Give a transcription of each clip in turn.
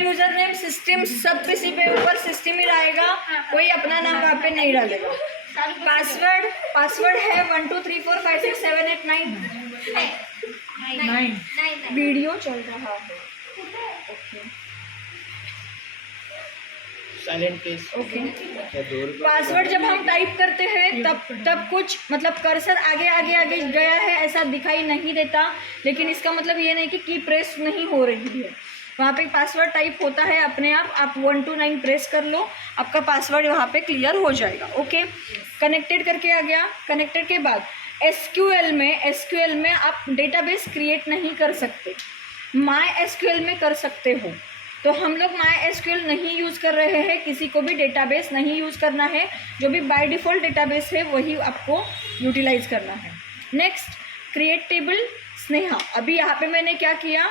Email, user name, system सब किसी पे ऊपर सिस्टम ही रहेगा, कोई अपना नाम वहाँ पे नहीं डालेगा। पासवर्ड है 1 2 3 4 5 6 7 8 9 वीडियो चल रहा है। Okay silent case. Okay password जब हम टाइप करते हैं तब कुछ मतलब कर्सर आगे आगे आगे गया है ऐसा दिखाई नहीं देता, लेकिन इसका मतलब ये नहीं कि की प्रेस नहीं हो रही है। वहाँ पे पासवर्ड टाइप होता है अपने आप 1 2 9 प्रेस कर लो, आपका पासवर्ड वहाँ पे क्लियर हो जाएगा। ओके कनेक्टेड करके आ गया। कनेक्टेड के बाद एसक्यूएल में आप डेटाबेस क्रिएट नहीं कर सकते, माई एसक्यूएल में कर सकते हो। तो हम लोग माई एसक्यूएल नहीं यूज़ कर रहे हैं, किसी को भी डेटाबेस नहीं यूज़ करना है, जो भी बाय डिफ़ॉल्ट डेटाबेस है वही आपको यूटिलाइज करना है। Next create table Sneha. अभी यहाँ पे मैंने क्या किया,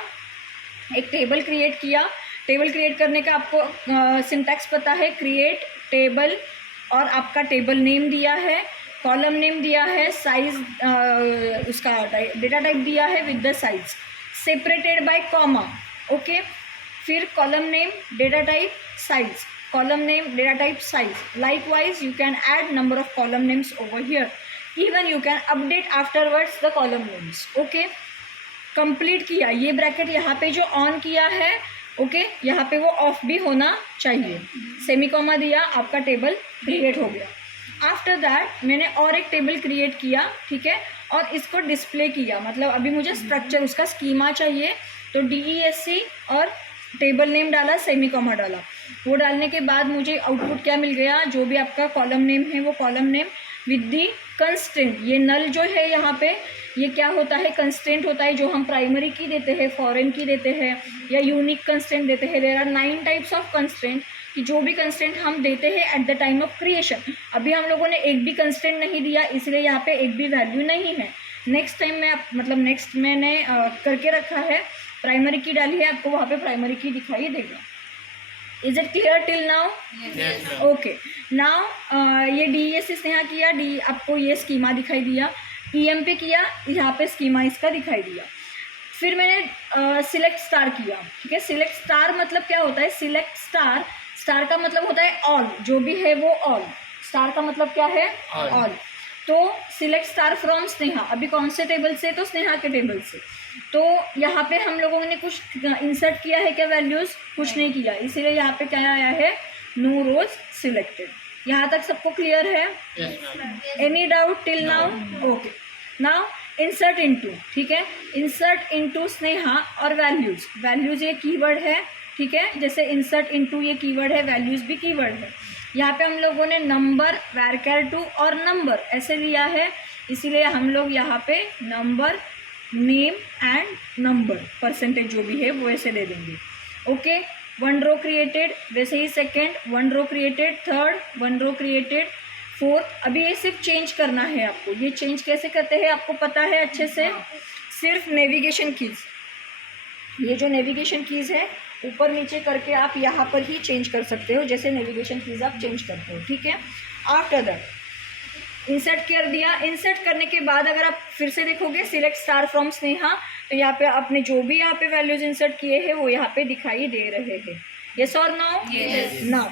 एक टेबल क्रिएट किया। टेबल क्रिएट करने का आपको सिंटैक्स पता है, क्रिएट टेबल और आपका टेबल नेम दिया है, कॉलम नेम दिया है, साइज उसका डेटा टाइप दिया है with the size, separated by comma. Okay फिर column name, data type, size, column name, data type, size. Likewise you can add number of column names over here, even you can update afterwards the column names. Okay complete किया। ये bracket यहाँ पे जो on किया है, okay यहाँ पे वो ऑफ भी होना चाहिए। सेमीकोमा दिया, आपका टेबल क्रिएट हो गया। आफ्टर दैट मैंने और एक टेबल क्रिएट किया, ठीक है, और इसको डिस्प्ले किया। मतलब अभी मुझे स्ट्रक्चर उसका स्कीमा चाहिए, तो DESC और टेबल नेम डाला, सेमीकोमा डाला। वो डालने के बाद मुझे आउटपुट क्या मिल गया, जो भी आपका कॉलम नेम है वो column name with the constant. ये नल जो है यहाँ पे ये क्या होता है, कंस्टेंट होता है, जो हम प्राइमरी की देते हैं, फॉरेन की देते हैं या यूनिक कंस्टेंट देते हैं। There are 9 types of constant, कि जो भी कंस्टेंट हम देते हैं at the time of creation. अभी हम लोगों ने एक भी कंस्टेंट नहीं दिया, इसलिए यहाँ पे एक भी वैल्यू नहीं है। नेक्स्ट टाइम में मतलब नेक्स्ट मैंने करके रखा है, प्राइमरी की डाली है, आपको वहाँ पे प्राइमरी की दिखाई देगा। Is it clear till now? Okay now ये DESC स्नेहा किया, आपको ये स्कीमा दिखाई दिया। EMP किया, यहाँ पे स्कीमा इसका दिखाई दिया। फिर मैंने सिलेक्ट स्टार किया, ठीक है। सिलेक्ट स्टार मतलब क्या होता है, सिलेक्ट स्टार, स्टार का मतलब होता है ऑल, जो भी है वो ऑल। स्टार का मतलब क्या है, ऑल। तो सिलेक्ट स्टार फ्रॉम स्नेहा, अभी कौन से टेबल से, तो स्नेहा के टेबल से। तो यहाँ पे हम लोगों ने कुछ इंसर्ट किया है क्या, वैल्यूज़ कुछ नहीं किया, इसीलिए यहाँ पे क्या आया है, नो रोज सिलेक्टेड। यहाँ तक सबको क्लियर है? Any doubt till now? Okay now insert into, ठीक है, इंसर्ट इनटू स्नेहा और वैल्यूज़। वैल्यूज़ ये कीवर्ड है, ठीक है, जैसे इंसर्ट इनटू ये कीवर्ड है, वैल्यूज़ भी कीवर्ड है। यहाँ पे हम लोगों ने नंबर, varchar2 और नंबर ऐसे लिया है, इसीलिए हम लोग यहाँ पे number, name and number, percentage जो भी है वो ऐसे दे देंगे। ओके 1 रो क्रिएटेड, वैसे ही सेकेंड 1 रो क्रिएटेड, थर्ड 1 रो क्रिएटेड, फोर्थ। अभी ये सिर्फ चेंज करना है आपको। ये चेंज कैसे करते हैं आपको पता है अच्छे से, सिर्फ नेविगेशन कीज़, ये जो नेविगेशन कीज़ है ऊपर नीचे करके आप यहाँ पर ही चेंज कर सकते हो, जैसे नेविगेशन कीज़ आप चेंज करते हो, ठीक है। आफ्टर दैट इंसर्ट कर दिया। इंसर्ट करने के बाद अगर आप फिर से देखोगे सिलेक्ट स्टार फ्रॉम स्नेहा, तो यहाँ पे आपने जो भी यहाँ पे वैल्यूज इंसर्ट किए हैं वो यहाँ पे दिखाई दे रहे हैं। यस और नो? नाउ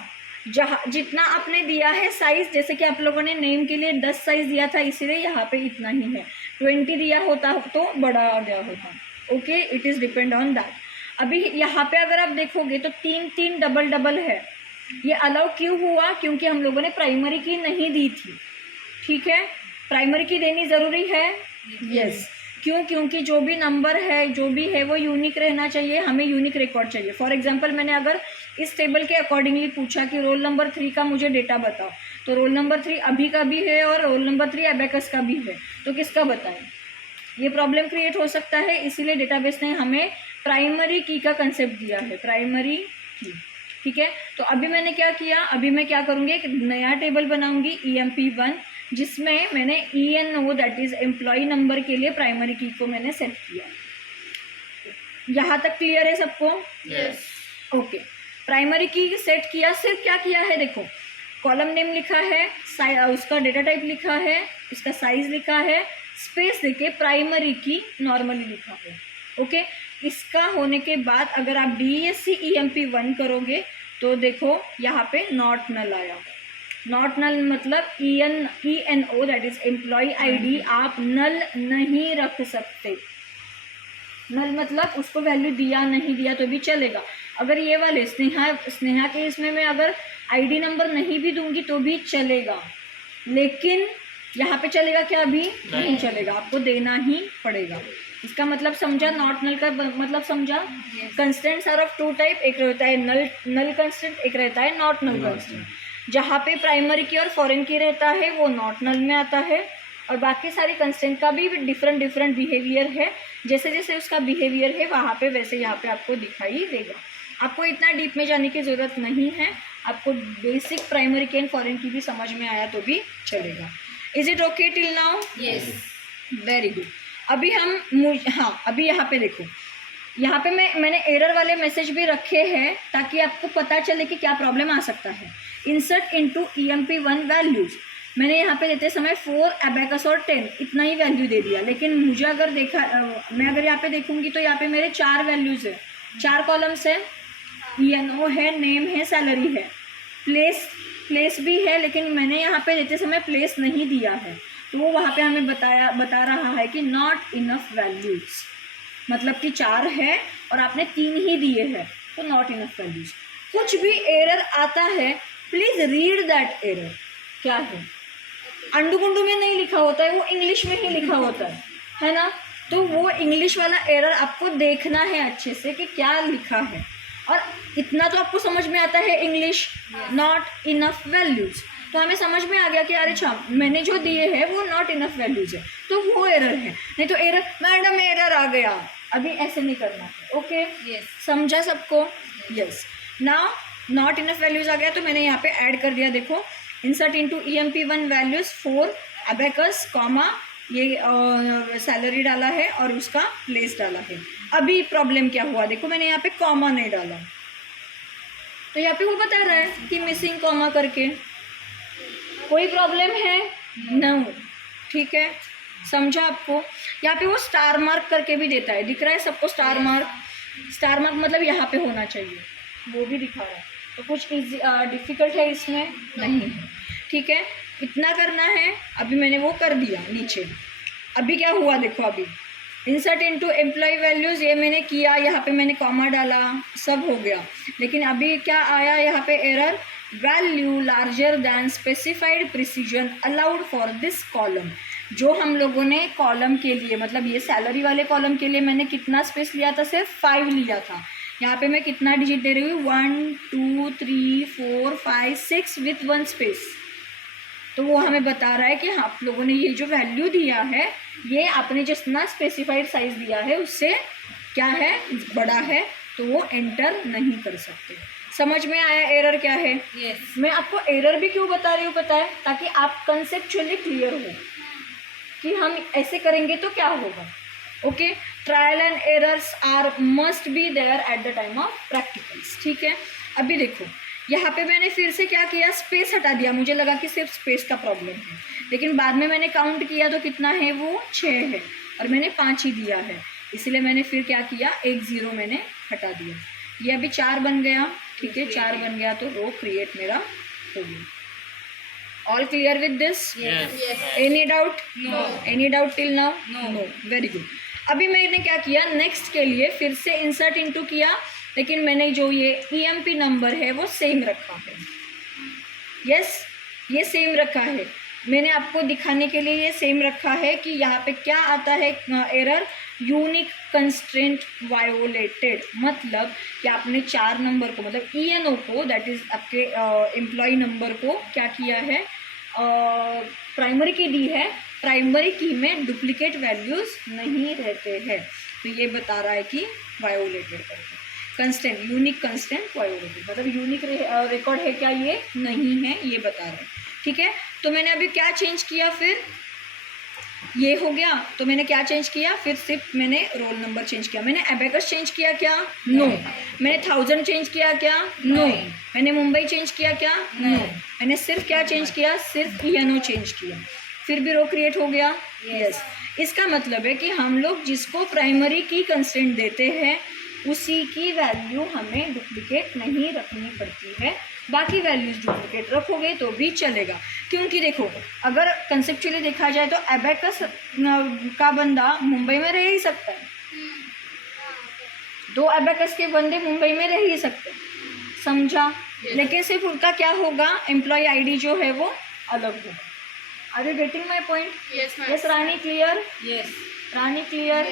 जहाँ जितना आपने दिया है साइज, जैसे कि आप लोगों ने नेम के लिए 10 साइज दिया था, इसीलिए यहाँ पे इतना ही है। 20 दिया होता तो बड़ा आ गया होता। Okay it is depend on that. अभी यहाँ पे अगर आप देखोगे तो 3 डबल है। ये अलाउ क्यों हुआ, क्योंकि हम लोगों ने प्राइमरी की नहीं दी थी, ठीक है। प्राइमरी की देनी ज़रूरी है, यस। क्यों? क्योंकि जो भी नंबर है, जो भी है वो यूनिक रहना चाहिए, हमें यूनिक रिकॉर्ड चाहिए। फॉर एग्जांपल मैंने अगर इस टेबल के अकॉर्डिंगली पूछा कि रोल नंबर 3 का मुझे डेटा बताओ, तो रोल नंबर 3 अभी का भी है और रोल नंबर 3 एबेकस का भी है, तो किसका बताएं? ये प्रॉब्लम क्रिएट हो सकता है, इसीलिए डेटाबेस ने हमें प्राइमरी की का कंसेप्ट दिया है, प्राइमरी की, ठीक है। तो अभी मैंने क्या किया, अभी मैं क्या करूँगी, एक नया टेबल बनाऊँगी EMP1, जिसमें मैंने ENO that is employ number के लिए प्राइमरी की को मैंने सेट किया। यहाँ तक क्लियर है सबको? यस। ओके प्राइमरी की सेट किया, सिर्फ क्या किया है देखो, कॉलम नेम लिखा है, उसका डेटा टाइप लिखा है, इसका साइज लिखा है, स्पेस देके प्राइमरी की नॉर्मली लिखा है। ओके इसका होने के बाद अगर आप DESC EMP1 करोगे तो देखो यहाँ पे नॉट नल आया। नॉट नल मतलब ENO that is employ ID आप नल नहीं रख सकते। नल मतलब उसको वैल्यू दिया नहीं दिया तो भी चलेगा। अगर ये वाले स्नेहा के इसमें मैं अगर ID नंबर नहीं भी दूंगी तो भी चलेगा, लेकिन यहाँ पे चलेगा क्या? अभी नहीं चलेगा, आपको देना ही पड़ेगा। इसका मतलब समझा? नॉट नल का मतलब समझा? Constants are of two type, एक रहता है नल कंस्टेंट, एक रहता है नॉट नल कंस्टेंट। जहाँ पे प्राइमरी की और फॉरेन की रहता है वो नॉट नल में आता है, और बाकी सारी कंस्टेंट का भी डिफरेंट बिहेवियर है। जैसे जैसे उसका बिहेवियर है वहाँ पे वैसे यहाँ पे आपको दिखाई देगा। आपको इतना डीप में जाने की ज़रूरत नहीं है, आपको बेसिक प्राइमरी की एंड फॉरेन की भी समझ में आया तो भी चलेगा। Is it okay till now? Yes. Very good. अभी अभी यहाँ पे देखो, यहाँ पे मैंने एरर वाले मैसेज भी रखे हैं ताकि आपको पता चले कि क्या प्रॉब्लम आ सकता है। इंसर्ट इनटू EMP1 वैल्यूज़, मैंने यहाँ पे देते समय 4 अबेकस और 10 इतना ही वैल्यू दे दिया, लेकिन मुझे अगर मैं अगर यहाँ पे देखूँगी तो यहाँ पे मेरे 4 वैल्यूज़ है, 4 कॉलम्स है, ENO है, नेम है, सैलरी है, प्लेस भी है, लेकिन मैंने यहाँ पे देते समय प्लेस नहीं दिया है, तो वो वहाँ पे हमें बता रहा है कि नॉट इनफ वैल्यूज़, मतलब कि 4 है और आपने 3 ही दिए हैं, तो नॉट इनफ वैल्यूज़। कुछ भी एरर आता है प्लीज़ रीड दैट एरर क्या है। अंडू गुंडू में नहीं लिखा होता है, वो इंग्लिश में ही लिखा होता है ना, तो वो इंग्लिश वाला एरर आपको देखना है अच्छे से कि क्या लिखा है। और इतना तो आपको समझ में आता है इंग्लिश, नॉट इनफ वैल्यूज़, तो हमें समझ में आ गया कि अरे अच्छा मैंने जो दिए हैं वो नॉट इनफ वैल्यूज़ है, तो वो एरर है। नहीं तो एरर मैडम एरर आ गया, अभी ऐसे नहीं करना है। ओके समझा सबको? Yes. Now not enough values आ गया तो मैंने यहाँ पे ऐड कर दिया, देखो insert into EMP1 values 4 abacus comma ये सैलरी डाला है और उसका प्लेस डाला है। अभी प्रॉब्लम क्या हुआ देखो, मैंने यहाँ पे कॉमा नहीं डाला, तो यहाँ पे वो बता रहा है कि मिसिंग कॉमा करके। कोई प्रॉब्लम है? नो, ठीक है, समझा आपको? यहाँ पे वो स्टार मार्क करके भी देता है, दिख रहा है सबको स्टार मार्क मतलब यहाँ पे होना चाहिए, वो भी दिखा रहा है, तो कुछ डिफ़िकल्ट है इसमें नहीं है, ठीक है, इतना करना है। अभी मैंने वो कर दिया नीचे। अभी क्या हुआ देखो, अभी इंसर्ट इनटू एम्प्लॉय वैल्यूज़ ये मैंने किया, यहाँ पे मैंने कॉमा डाला, सब हो गया, लेकिन अभी क्या आया यहाँ पे error, value larger than specified precision allowed for this column. जो हम लोगों ने कॉलम के लिए मतलब ये सैलरी वाले कॉलम के लिए मैंने कितना स्पेस लिया था, सिर्फ 5 लिया था। यहाँ पे मैं कितना डिजिट दे रही हूँ, 1 2 3 4 5 6 विथ 1 स्पेस, तो वो हमें बता रहा है कि आप लोगों ने ये जो वैल्यू दिया है ये आपने जितना स्पेसिफाइड साइज दिया है उससे क्या है, बड़ा है, तो वो एंटर नहीं कर सकते। समझ में आया एरर क्या है? yes. मैं आपको एरर भी क्यों बता रही हूँ पता है, ताकि आप कंसेप्चुअली क्लियर हो कि हम ऐसे करेंगे तो क्या होगा। Okay, trial and errors are must be there at the time of practicals, ठीक है। अभी देखो यहाँ पे मैंने फिर से क्या किया, स्पेस हटा दिया, मुझे लगा कि सिर्फ स्पेस का प्रॉब्लम है, लेकिन बाद में मैंने काउंट किया तो कितना है, वो 6 है और मैंने 5 ही दिया है, इसलिए मैंने फिर क्या किया, 1 0 मैंने हटा दिया, ये अभी 4 बन गया, ठीक है, 4 बन गया तो रो क्रिएट मेरा हो गया। All clear with this? Any doubt? No. Any doubt till now? No. Very good. अभी मैंने क्या किया, नेक्स्ट के लिए फिर से इंसर्ट इनटू किया, लेकिन मैंने जो ये EMP नंबर है वो सेम रखा है। यस, ये सेम रखा है, मैंने आपको दिखाने के लिए ये सेम रखा है कि यहाँ पे क्या आता है एरर, यूनिक कंस्ट्रेंट वायोलेटेड, मतलब कि आपने 4 नंबर को मतलब ENO को दैट इज़ आपके एम्प्लॉय नंबर को क्या किया है, प्राइमरी की दी है, प्राइमरी की में डुप्लीकेट वैल्यूज़ नहीं रहते हैं, तो ये बता रहा है कि वायोलेटेड करके। कंस्टेंट, यूनिक कंस्टेंट वायोलेटेड मतलब यूनिक रिकॉर्ड है क्या, ये नहीं है, ये बता रहे हैं, ठीक है। तो मैंने अभी क्या चेंज किया, फिर ये हो गया, तो मैंने क्या चेंज किया, फिर सिर्फ मैंने रोल नंबर चेंज किया। मैंने एबेकस चेंज किया क्या? नो। मैंने 1000 चेंज किया क्या? नो। मैंने मुंबई चेंज किया क्या? नो। मैंने सिर्फ क्या चेंज किया, सिर्फ ENO चेंज किया, फिर भी रो क्रिएट हो गया। यस, इसका मतलब है कि हम लोग जिसको प्राइमरी की कंस्टेंट देते हैं उसी की वैल्यू हमें डुप्लीकेट नहीं रखनी पड़ती है, बाकी वैल्यूज डुप्लीकेट रखोगे तो भी चलेगा। क्योंकि देखो, अगर कंसेप्चुअली देखा जाए तो एबेकस का बंदा मुंबई में रह ही सकता है, 2 एबेकस के बंदे मुंबई में रह ही सकते हैं, समझा? लेकिन सिर्फ उनका क्या होगा, एम्प्लॉय आईडी जो है वो अलग होगा। Are you getting my point? Yes Rani, clear? Rani clear?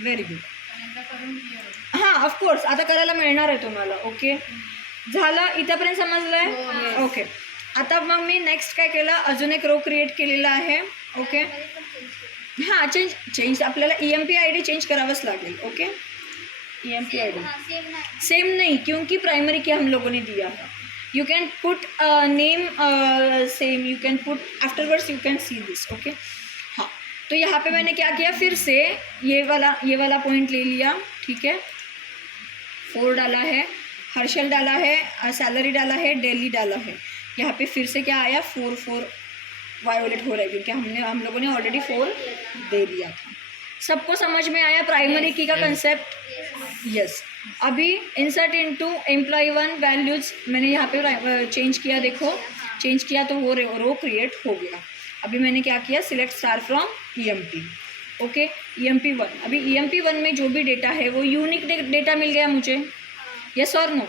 Very good. हां, ऑफकोर्स आता करायला मिळणार आहे तुम्हाला. ओके, झालं इथपर्यंत समजलंय? ओके, आता मग मी नेक्स्ट काय केलं, अजून एक रो क्रिएट केलेला आहे. ओके, हां, चेंज आपल्याला EMP ID चेंज करावंच लागेल. ओके, EMP ID सेम नहीं, क्योंकि प्राइमरी की हम लोगों ने दिया है. You can put name same, you can put afterwards, you can see this. Okay, हाँ, तो यहाँ पे मैंने क्या किया, फिर से ये वाला पॉइंट ले लिया. ठीक है, 4 डाला है, हर्षल डाला है, सैलरी डाला है, दिल्ली डाला है. यहाँ पे फिर से क्या आया, 4 वायोलेट हो रहा है क्योंकि हम लोगों ने ऑलरेडी 4 दे दिया था. सबको समझ में आया प्राइमरी की का कंसेप्ट? यस. अभी इंसर्ट इनटू एम्प्लॉय 1 वैल्यूज मैंने यहाँ पे चेंज किया. देखो, चेंज किया तो वो रो क्रिएट हो गया. अभी मैंने क्या किया, select star from EMP. Okay, EMP 1. अभी EMP 1 में जो भी डेटा है वो यूनिक डेटा मिल गया मुझे. यस और no?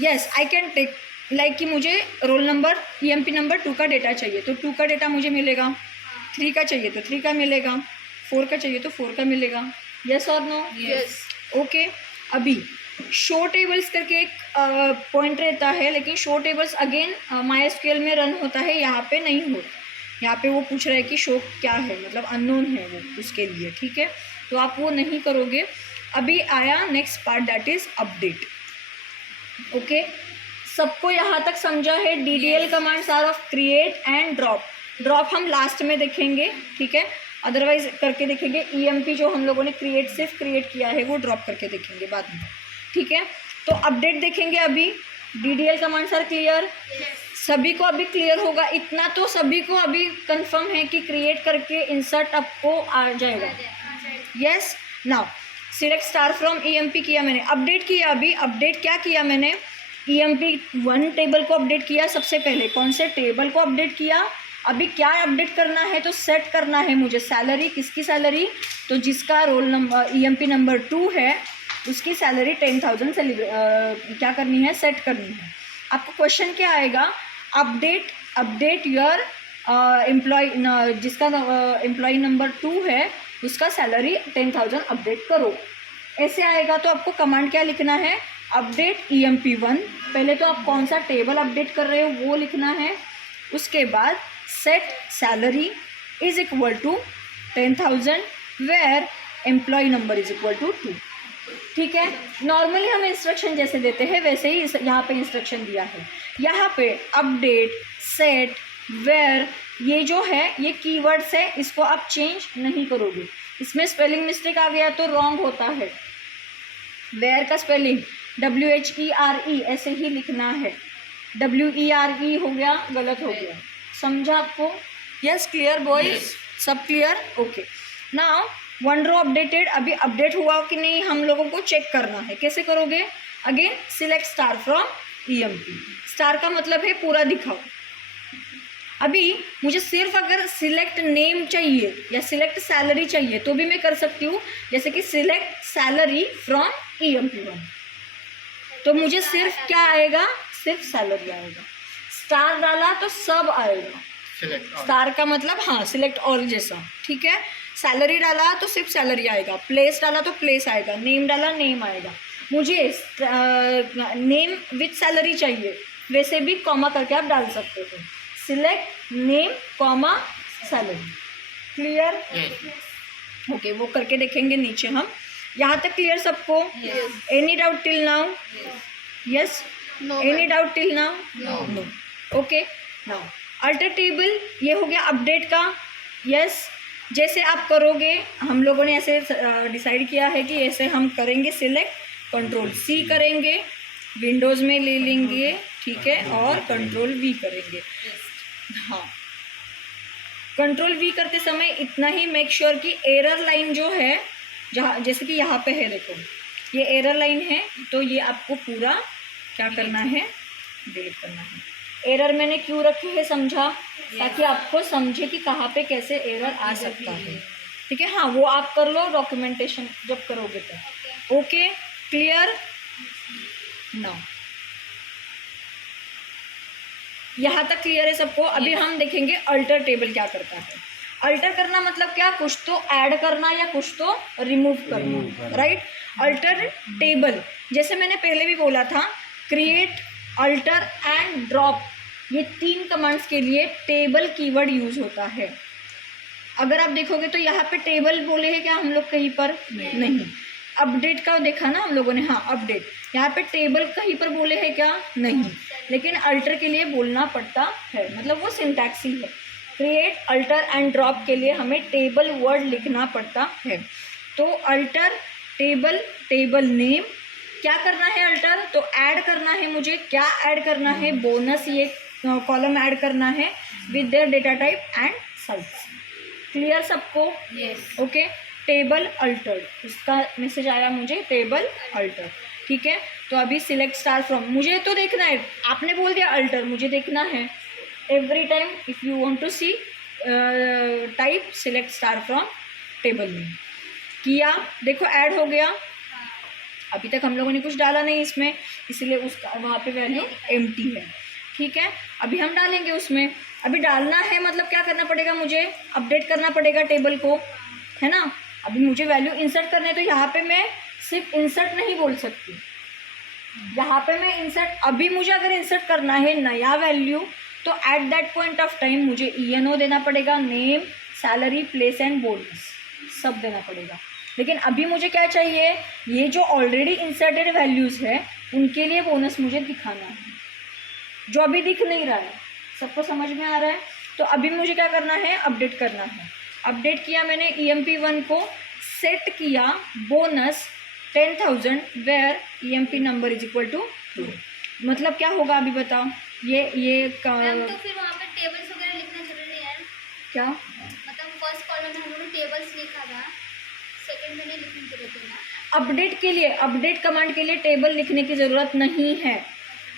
Yes, I can take like कि मुझे रोल नंबर EMP नंबर 2 का डेटा चाहिए तो 2 का डेटा मुझे मिलेगा, 3 का चाहिए तो 3 का मिलेगा, 4 का चाहिए तो 4 का मिलेगा. यस और नो? यस. ओके, अभी शो टेबल्स करके एक पॉइंट रहता है, लेकिन शो टेबल्स अगेन MySQL में रन होता है, यहाँ पे नहीं होता. यहाँ पे वो पूछ रहा है कि शो क्या है, मतलब अननोन है वो उसके लिए. ठीक है, तो आप वो नहीं करोगे. अभी आया next part, that is update. Okay, सबको यहाँ तक समझा है? DDL commands are of create and drop. Drop हम लास्ट में देखेंगे. ठीक है, अदरवाइज करके देखेंगे. EMP जो हम लोगों ने सिर्फ क्रिएट किया है वो ड्रॉप करके देखेंगे बाद में. ठीक है, तो अपडेट देखेंगे. अभी DDL कमांड्स आर क्लियर? सभी को अभी क्लियर होगा इतना, तो सभी को अभी कंफर्म है कि क्रिएट करके इंसर्ट आपको आ जाएगा. Yes. Now select star from EMP किया मैंने, अपडेट किया. अभी अपडेट क्या किया मैंने, EMP 1 टेबल को अपडेट किया. सबसे पहले कौन से टेबल को अपडेट किया? अभी क्या अपडेट करना है, तो सेट करना है मुझे सैलरी. किसकी सैलरी? तो जिसका रोल नंबर EMP नंबर 2 है उसकी सैलरी 10,000 क्या करनी है, सेट करनी है. आपको क्वेश्चन क्या आएगा, अपडेट योर एम्प्लॉय, जिसका एम्प्लॉय नंबर 2 है उसका सैलरी 10,000 अपडेट करो, ऐसे आएगा. तो आपको कमांड क्या लिखना है, अपडेट EMP 1. पहले तो आप कौन सा टेबल अपडेट कर रहे हो वो लिखना है. उसके बाद set salary is equal to 10,000 where employ number is equal to 2. ठीक है, नॉर्मली हम इंस्ट्रक्शन जैसे देते हैं वैसे ही यहाँ पे इंस्ट्रक्शन दिया है. यहाँ पे अपडेट, सेट, वेयर, ये जो है ये कीवर्ड्स है, इसको आप चेंज नहीं करोगे. इसमें स्पेलिंग मिस्टेक आ गया तो रॉन्ग होता है. वेयर का स्पेलिंग WHERE ऐसे ही लिखना है, WERE हो गया, गलत हो गया. समझा आपको? Yes, clear boys? सब क्लियर? ओके, नाउ 1 रो अपडेटेड. अभी अपडेट हुआ कि नहीं हम लोगों को चेक करना है. कैसे करोगे? Again select star from EMP. Star का मतलब है पूरा दिखाओ. अभी मुझे सिर्फ अगर सिलेक्ट नेम चाहिए या सिलेक्ट सैलरी चाहिए तो भी मैं कर सकती हूँ, जैसे कि सिलेक्ट सैलरी फ्रॉम EMP 1. तो मुझे सिर्फ क्या आएगा, सिर्फ सैलरी आएगा. स्टार डाला तो सब आएगा. स्टार का मतलब हाँ, सिलेक्ट ऑल जैसा. ठीक है, सैलरी डाला तो सिर्फ सैलरी आएगा, प्लेस डाला तो प्लेस आएगा, नेम डाला नेम आएगा. मुझे नेम विथ सैलरी चाहिए, वैसे भी कॉमा करके आप डाल सकते हो. Select name comma salary. Clear? Okay, वो करके देखेंगे नीचे हम. यहाँ तक क्लियर सबको? Any doubt till now? Yes. Any doubt till now? No. Okay, now alter table ये हो गया अपडेट का. यस, जैसे आप करोगे, हम लोगों ने ऐसे डिसाइड किया है कि ऐसे हम करेंगे. सिलेक्ट, Ctrl+C करेंगे, विंडोज़ में ले लेंगे. ठीक है, और Ctrl+V करेंगे. हाँ, कंट्रोल वी करते समय इतना ही मेक श्योर कि एरर लाइन जो है, जहाँ जैसे कि यहाँ पे है, देखो ये एरर लाइन है, तो ये आपको पूरा क्या करना है, डिलीट करना है। एरर मैंने क्यों रखी है समझा, ताकि आपको समझे कि कहाँ पे कैसे एरर आ सकता है। ठीक है, हाँ वो आप कर लो डॉक्यूमेंटेशन जब करोगे तो। Okay, clear. नाउ यहाँ तक क्लियर है सबको। अभी हम देखेंगे अल्टर टेबल क्या करता है। अल्टर करना मतलब क्या, कुछ तो ऐड करना या कुछ तो रिमूव करना, राइट। अल्टर टेबल, जैसे मैंने पहले भी बोला था, क्रिएट, अल्टर एंड ड्रॉप, ये 3 कमांड्स के लिए टेबल कीवर्ड यूज होता है। अगर आप देखोगे तो यहाँ पे टेबल बोले हैं क्या हम लोग कहीं पर, नहीं। अपडेट का देखा ना हम लोगों ने, हाँ अपडेट, यहाँ पे टेबल कहीं पर बोले हैं क्या, नहीं। लेकिन अल्टर के लिए बोलना पड़ता है, मतलब वो सिंटैक्स ही है। क्रिएट, अल्टर एंड ड्रॉप के लिए हमें टेबल वर्ड लिखना पड़ता है। तो अल्टर टेबल, टेबल नेम, क्या करना है अल्टर, तो ऐड करना है मुझे, क्या ऐड करना है, बोनस, ये कॉलम ऐड करना है with their data type and size. Clear सबको? यस। ओके, टेबल अल्टर्ड, इसका मैसेज आया मुझे, टेबल अल्टर। ठीक है, तो अभी सिलेक्ट स्टार फ्रॉम, मुझे तो देखना है, आपने बोल दिया अल्टर, मुझे देखना है। Every time if you want to see type select star from table में किया, देखो ऐड हो गया। अभी तक हम लोगों ने कुछ डाला नहीं इसमें, इसलिए उसका वहाँ पे वैल्यू एम्प्टी है। ठीक है, अभी हम डालेंगे उसमें। अभी डालना है मतलब क्या करना पड़ेगा, मुझे अपडेट करना पड़ेगा टेबल को, है ना। अभी मुझे वैल्यू इंसर्ट करना है, तो यहाँ पे मैं सिर्फ इंसर्ट नहीं बोल सकती, यहाँ पे मैं इंसर्ट, अभी मुझे अगर इंसर्ट करना है नया वैल्यू, तो at that point of time मुझे ENO देना पड़ेगा, name, salary, place and bonus, सब देना पड़ेगा। लेकिन अभी मुझे क्या चाहिए, ये जो ऑलरेडी इंसर्टेड वैल्यूज़ है उनके लिए बोनस मुझे दिखाना है, जो अभी दिख नहीं रहा है। सबको समझ में आ रहा है? तो अभी मुझे क्या करना है, अपडेट करना है। अपडेट किया मैंने, EMP1 को सेट किया, bonus 10,000 where EMP number is equal to 2। मतलब क्या होगा अभी बताओ, ये मैम तो फिर वहाँ पे टेबल्स वगैरह लिखना जरूरी है क्या, मतलब फर्स्ट कॉलम में हम लोगों ने टेबल्स लिखा था, सेकंड में नहीं लिखने की जरूरत है ना। अपडेट के लिए, अपडेट कमांड के लिए टेबल लिखने की ज़रूरत नहीं है,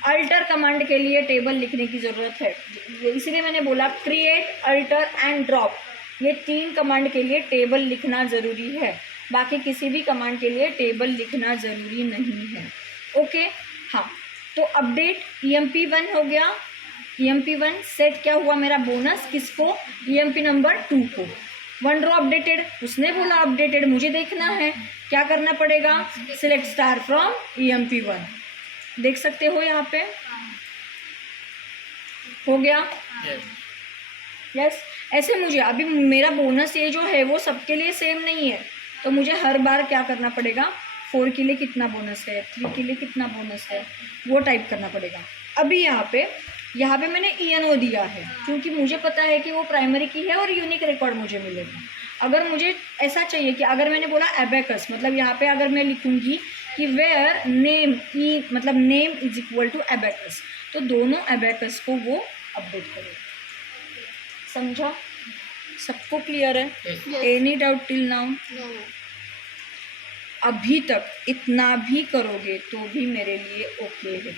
अल्टर कमांड के लिए टेबल लिखने की ज़रूरत है। इसीलिए मैंने बोला क्रिएट, अल्टर एंड ड्रॉप, ये 3 कमांड के लिए टेबल लिखना ज़रूरी है, बाकी किसी भी कमांड के लिए टेबल लिखना ज़रूरी नहीं है। ओके, हाँ, तो अपडेट EMP1 हो गया, EMP1 सेट क्या हुआ मेरा, बोनस किसको, EMP नंबर 2 को। 1 रो अपडेटेड, उसने बोला अपडेटेड, मुझे देखना है, क्या करना पड़ेगा, सिलेक्ट स्टार फ्रॉम EMP1, देख सकते हो यहाँ पे, हो गया। यस। यस, ऐसे मुझे अभी मेरा बोनस ये जो है वो सबके लिए सेम नहीं है, तो मुझे हर बार क्या करना पड़ेगा, 4 के लिए कितना बोनस है, 3 के लिए कितना बोनस है, वो टाइप करना पड़ेगा। अभी यहाँ पे मैंने ENO दिया है, क्योंकि मुझे पता है कि वो प्राइमरी की है और यूनिक रिकॉर्ड मुझे मिलेगा। अगर मुझे ऐसा चाहिए कि अगर मैंने बोला एबेकस, मतलब यहाँ पे अगर मैं लिखूँगी कि वेयर नेम मतलब name is equal to abacus, तो दोनों एबेकस को वो अपडेट करेगा। समझा? सबको क्लियर है? Any doubt till now? No. अभी तक इतना भी करोगे तो भी मेरे लिए ओके है।